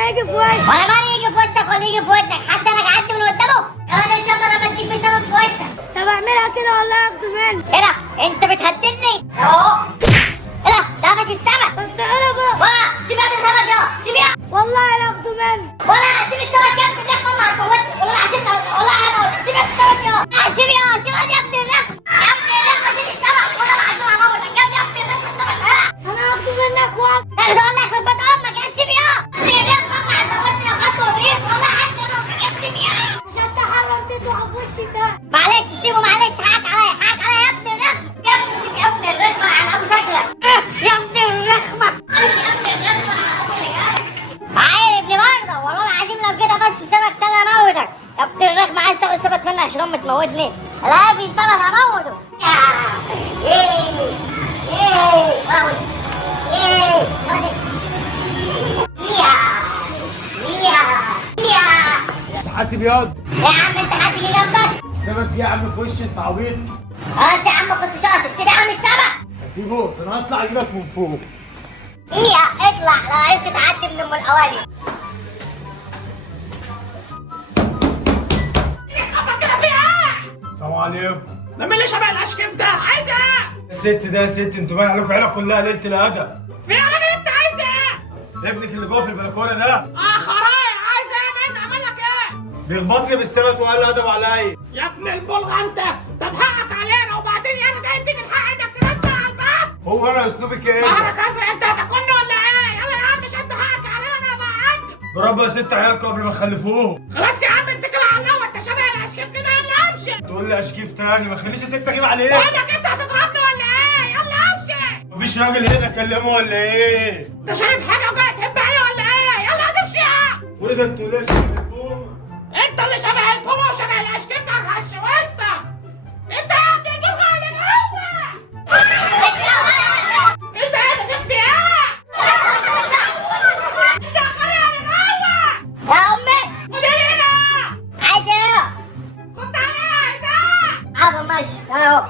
انا يجي في وشك. وانا مالي يجي في وشك ولا يجي في ودنك؟ حتى انا قعدت من قدامه. يلا ان شاء الله لما تجيب بسبب في وشك. طب اعملها كده والله ياخده مني. ايه ده؟ انت بتهددني؟ اهو. ايه ده؟ ده مش السمك. انت انا بقى. ولا سيب هذا السمك يلا سيبها. والله هاخده مني. ولا سيب السمك يا ابني الرخمه اللي هتموتني. والله هسيبها والله هتموت. سيب السمك يلا. سيب يلا سيب يا ابني الرخمه. يا ابني الرخمه سيب السمك. والله العظيم هموتك. يا ابني الرخمه السمك. انا هاخده منك وقت. تاخده والله يخرب بيت امك. يا سيب يلا. الرخمه هتموتني لو خدته بريق. والله هتموتك. يا سيب يلا. عشان انت حرمتني على وشي ده. معلش سيبه معلش. حقك عليا حقك عليا يا ابني الرخمه. يا ابني سيب يا ابني الرخمه على ابو شكلك. يا ابني الرخمه. يا ابني الرخمه. عيل ابني برضه. والله العظيم لو كده خدت سمك تاني اموتك. يا ابني الرخمه عايز تاخد سمك مني عشان امي تموتني. لا في سمك هموته. حاسب ياض. يا عم انت حد اللي جنبك؟ السمك جه يا عم في وشي، انت عبيط. خلاص يا عم ما كنتش قاصد. سيب يا عم السمك. سيبه، انا هطلع اجيبك من فوق. يا اطلع لو عرفت تعدي من ام الاواني. السلام عليكم. ده مين اللي شبه الاشكيف ده؟ عايز ايه؟ يا ست ده يا ست، انتوا باين عليكم عيله كلها ليله الادب. في يا راجل انت عايز ايه؟ ده ابنك اللي جوه في البلكونه ده خرايا عايز ايه مني؟ اعمل لك ايه؟ بيخبطني بالسمك وقال ادب عليا. يا ابن البلغه انت. طب حقك علينا وبعدين يعني ده يديك الحق انك تنزل على الباب؟ هو انا اسلوبك ايه؟ ظهرك ازرق انت هتاكلني ولا ايه؟ يلا يا عم شد حقك علينا انا بقى عندي. بربى يا ست عيالكم قبل ما تخلفوه. خلاص يا عم اتكل على الله وانت شبه الاشكيف كده. يلا امشي. تقول لي اشكيف تاني؟ ما تخليش يا ست اجيب عليك. بقول لك انت هتضربني ولا ايه؟ يلا امشي. مفيش راجل هنا اكلمه ولا ايه؟ انت شارب حاجه وجاي تهب عليه ولا ايه؟ يلا هتمشي يا. قولي ده انتوا ليه؟ انت اللي شبه البومه وشبه الاشكيف على الشواسته. انت يا ابن البلغه اللي جوه. انت يا شفت ايه؟ انت يا خريا اللي جوه. يا امي مدير هنا. عايز ايه؟ خد تعالى يا عايز ايه؟ ابو ماشي اهو.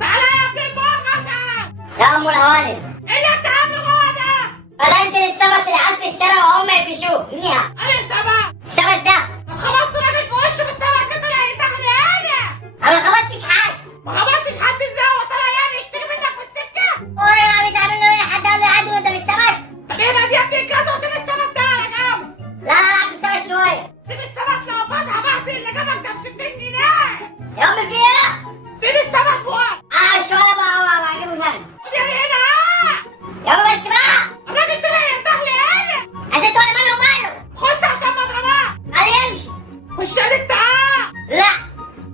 تعالى يا ابن البلغه تعال. يا ام الاواني ايه اللي انت عامله جوه ده؟ بدلت السمك اللي قاعد في الشارع وهم يقفشوه. نيها انا سبا. السمك ده. طب خبطت راجل في وشه بالسمك ده طلع يدخل انا. انا ما خبطتش حاجه. ما خبطتش حد ازاي هو طلع يعني يشتكي منك في السكه؟ هو انا عم تعمل له ايه؟ حد قال لي عادي وانت بالسمك؟ طب ايه بقى دي يا ابن الكاتو وسيب السمك ده يا جام. لا لا بالسمك شويه. سيب السمك لو باظ هبهدل اللي جابك ده ب 60 جنيه. يا امي في ايه؟ سيب السمك وقف. شويه بقى هجيبه ثاني. خد يا هنا. يا امي بس بقى. الراجل طلع يرتاح لي انا. عايزين وانا ماله وماله. خش عشان ما اضربك. قال يمشي. خش يا دي تعال. لا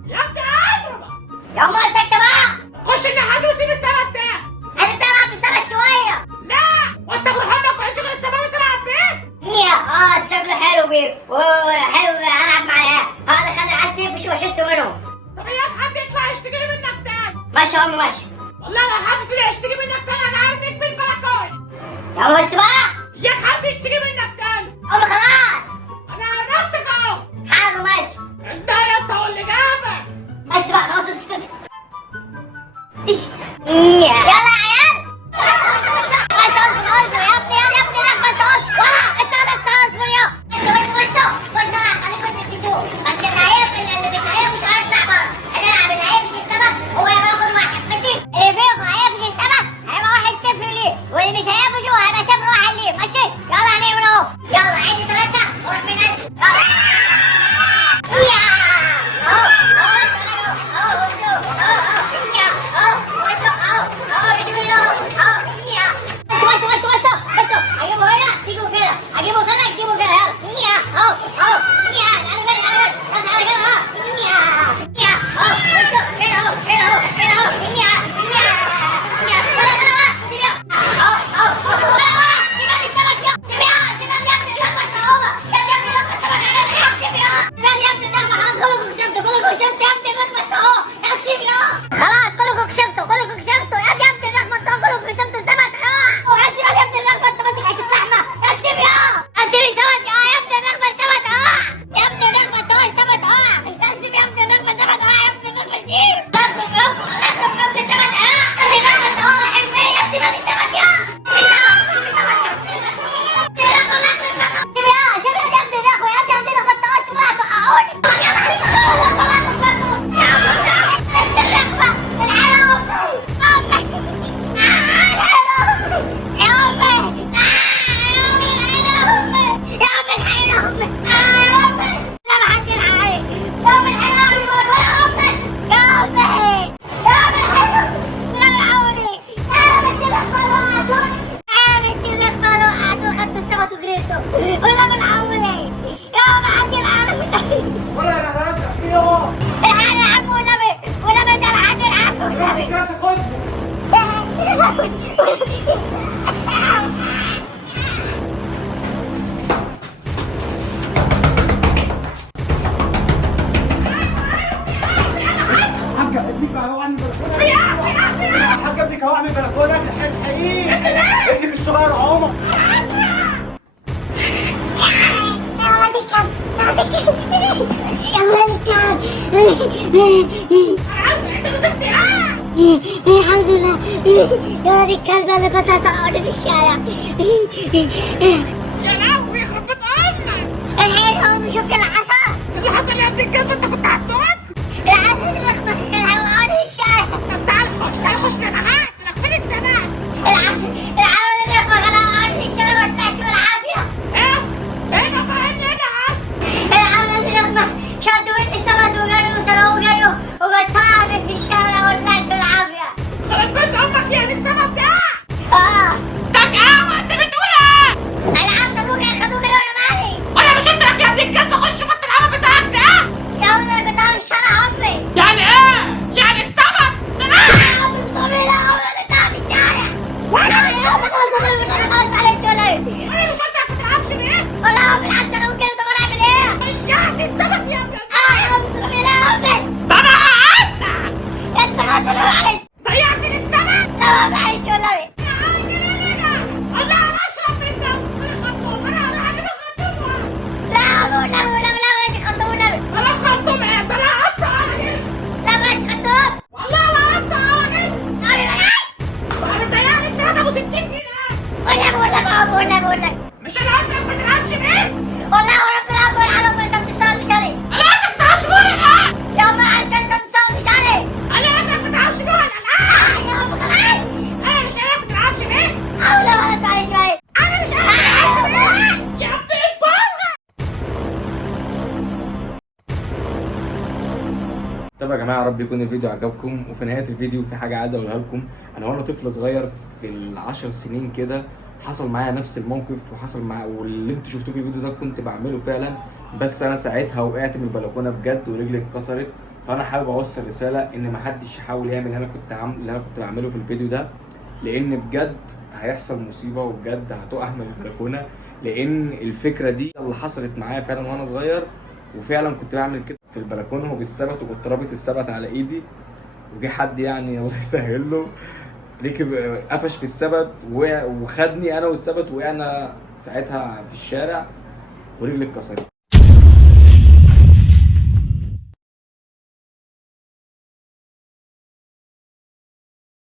يا ابني اضربك. يا امي انا ساكته بقى. خش الناحيه وسيب السمك ده. عايزين تلعب بالسمك شويه. لا وانت برحمك ما غير السمك تلعب بيه. نيها الشغل حلو بيه وحلو العب مع العيال. هذا خلي العيال تقفش واشد منهم. طب اياك حد يطلع يشتكي لي منك تاني. ماشي يا امي ماشي. والله لو حد طلع يشتكي منك تاني انا هرميك بالبلكونه. يا امي بس بقى. اياك حد يشتكي منك تاني. امي خلاص. انا عرفتك اهو. حاضر ماشي. انت يا انت هو اللي جابك. بس بقى خلاص اسكت. يلا يا عيال. بس اصبر يا ابني يا ابني رحمة انت اصبر. ورا انت بدك تصبر يا. بص خليكم تنفذوه. بس العيب اللي بالعيب مش هيطلع بره. هنلعب العيب في السمك هو هياخد واحد ماشي. اللي فيكم هيقفش السمك هيبقى 1-0 ليه. واللي مش هيقفشه هيبقى 0-1 ليه ماشي. يلا هنعمل اهو. يلا عيد 3 وروح بنزل. يلا. اهو حاجة ابنك بقى هو عامل بلكونة. حاجة ابنك هو عامل بلكونة. الحقيقي ابنك الصغير عمر. يا ولد الكلب. الحمد لله. يا ولد الكلب انا كنت هتقعد في الشارع. يا لهوي يخرب بيت امك. الحين امي شفت اللي حصل؟ اللي حصل يا ابن الكلب انت كنت هتموت. العسل اللي بخبخ كان هيوقعني في الشارع. طب تعال خش سماحات فين السماح. العسل اللي بخبخ كان هيوقعني في الشارع وطلعت بالعافية. ايه ما فاهمني ايه ده حصل. العسل اللي بخبخ شدوا مني سمك وجروا وسرقوا وجروا وطلعت في الشارع وطلعت بالعافية. يخرب بيت امك يعني السبب ده. اه تكاوى انت بتقول ايه؟ العسل ممكن خدوه كده وانا مالي. وانا مش قلت لك يا ابن الكلب خش بط العمى بتاعك ده. يا ولد انا كنت عامل الشارع عمري. يعني ايه؟ يعني السبب ده يا عمي بتعمل ايه يا عمي؟ انا بتاع في الشارع. يا عمي خلاص انا خلاص معلش ولا ايه؟ انا مش قلت لك ما تلعبش بيه. والله يا عمي العسل ممكن طب انا اعمل ايه؟ رجعت السبت يا ابن يا عمي بتعمل ايه يا عمي؟ ده انا قعدتك. انت خلاص انا معلش. ضيعتني السبت. لا معلش ولا ايه؟ يا عم والله انا اشرب من الدم. انا خرطوم انا هجيب خرطوم. لا يا عمي لا بلاش خطوه النبي. انا خرطوم ايه؟ ده انا قعدت على لا بلاش خطوه. والله انا قعدت على جسمي. نبي بلاش. انا مضيعني السبت ابو 60 جنيه. والله مش انا قلت لك ما تلعبش بيه؟ والله وربنا ابو العالم ما سبت السبب مش عليه. انا قلت لك ما تلعبش بيه ولا لا؟ يا عمي على اساس سبت السبب مش عليه. انا قلت لك ما تلعبش بيه ولا لا؟ يا عمي خلاص. انا مش قايل لك ما تلعبش بيه. لا خلاص معلش شويه. انا مش قايل لك ما تلعبش بيه. يا ابن البلغة. طب يا جماعه، يا رب يكون الفيديو عجبكم. وفي نهايه الفيديو في حاجه عايز اقولها لكم. انا وانا طفل صغير في ال10 سنين كده حصل معايا نفس الموقف، وحصل معايا واللي انتوا شفتوه في الفيديو ده كنت بعمله فعلا. بس انا ساعتها وقعت من البلكونه بجد ورجلي اتكسرت. فانا حابب اوصل رساله ان محدش يحاول يعمل اللي انا كنت بعمله في الفيديو ده، لان بجد هيحصل مصيبه وبجد هتقع من البلكونه. لان الفكره دي اللي حصلت معايا فعلا وانا صغير، وفعلا كنت بعمل كده في البلكونه وبالثبت، وكنت رابط الثبت على ايدي. وجه حد يعني الله يسهل له ركب قفش في الثبت وخدني انا والثبت، وقعنا ساعتها في الشارع ورجلي اتكسرت.